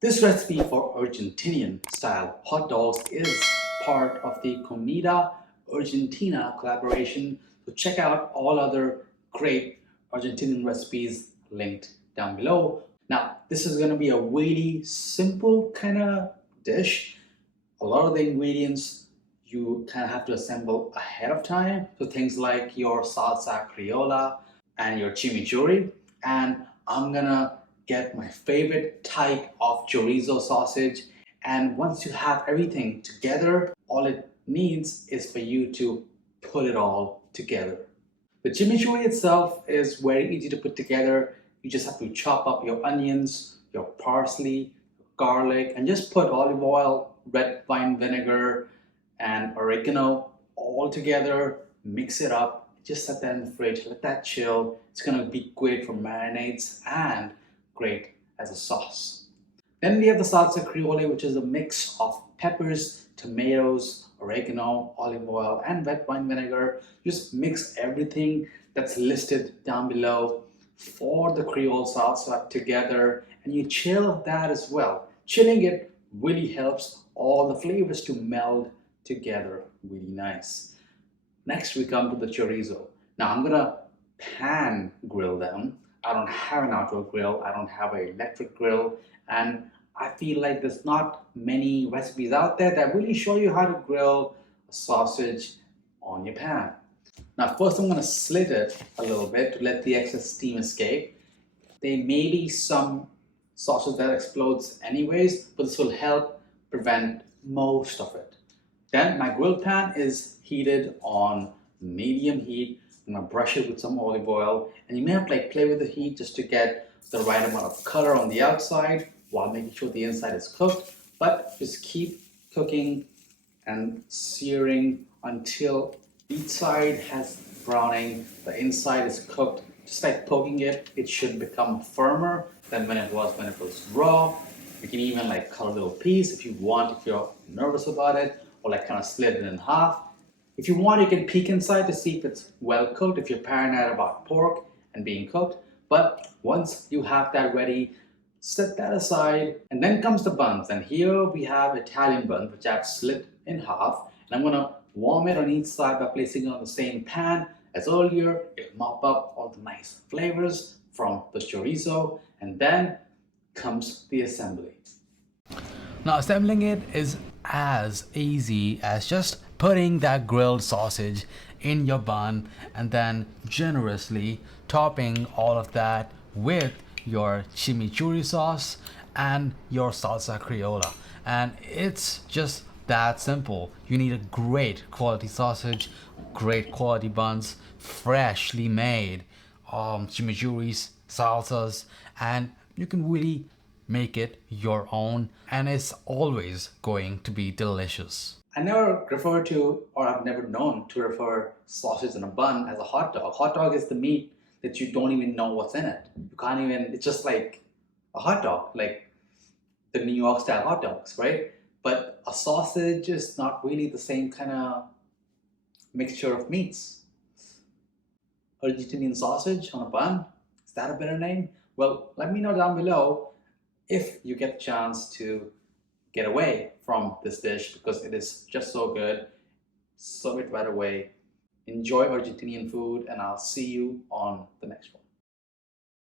This recipe for Argentinian style hot dogs is part of the Comida Argentina collaboration. So check out all other great Argentinian recipes linked down below. Now, this is going to be a really simple kind of dish. A lot of the ingredients you kind of have to assemble ahead of time. So things like your salsa criolla and your chimichurri. And I'm gonna get my favorite type of chorizo sausage. And once you have everything together, all it needs is for you to put it all together. The chimichurri itself is very easy to put together. You just have to chop up your onions, your parsley, garlic, and just put olive oil, red wine vinegar, and oregano all together. Mix it up. Just set that in the fridge. Let that chill. It's gonna be great for marinades and great as a sauce. Then we have the salsa criolla, which is a mix of peppers, tomatoes, oregano, olive oil, and red wine vinegar. Just mix everything that's listed down below for the Creole salsa together, and you chill that as well. Chilling it really helps all the flavors to meld together really nice. Next we come to the chorizo. Now I'm gonna pan grill them. I don't have an outdoor grill, I don't have an electric grill, and I feel like there's not many recipes out there that really show you how to grill a sausage on your pan. Now first I'm going to slit it a little bit to let the excess steam escape. There may be some sausage that explodes anyways, but this will help prevent most of it. Then my grill pan is heated on medium heat. I'm going to brush it with some olive oil, and you may have to play with the heat just to get the right amount of color on the outside while making sure the inside is cooked. But just keep cooking and searing until each side has browning, the inside is cooked. Just like poking it, it should become firmer than when it was raw. You can even cut a little piece if you want, if you're nervous about it, or kind of split it in half. If you want, you can peek inside to see if it's well cooked, if you're paranoid about pork and being cooked. But once you have that ready, set that aside, and then comes the buns. And here we have Italian buns, which I've slit in half, and I'm gonna warm it on each side by placing it on the same pan as earlier. It'll mop up all the nice flavors from the chorizo, and then comes the assembly. Now, assembling it is as easy as just putting that grilled sausage in your bun and then generously topping all of that with your chimichurri sauce and your salsa criolla. And it's just that simple. You need a great quality sausage, great quality buns, freshly made chimichurris, salsas, and you can really make it your own, and it's always going to be delicious. I never refer to, or I've never known to refer sausage in a bun as a hot dog. Hot dog is the meat that you don't even know what's in it. You can't even, it's just like a hot dog, like the New York style hot dogs, right? But a sausage is not really the same kind of mixture of meats. Argentinian sausage on a bun, is that a better name? Well, let me know down below if you get the chance to get away from this dish, because it is just so good. Serve it right away. Enjoy Argentinian food, and I'll see you on the next one.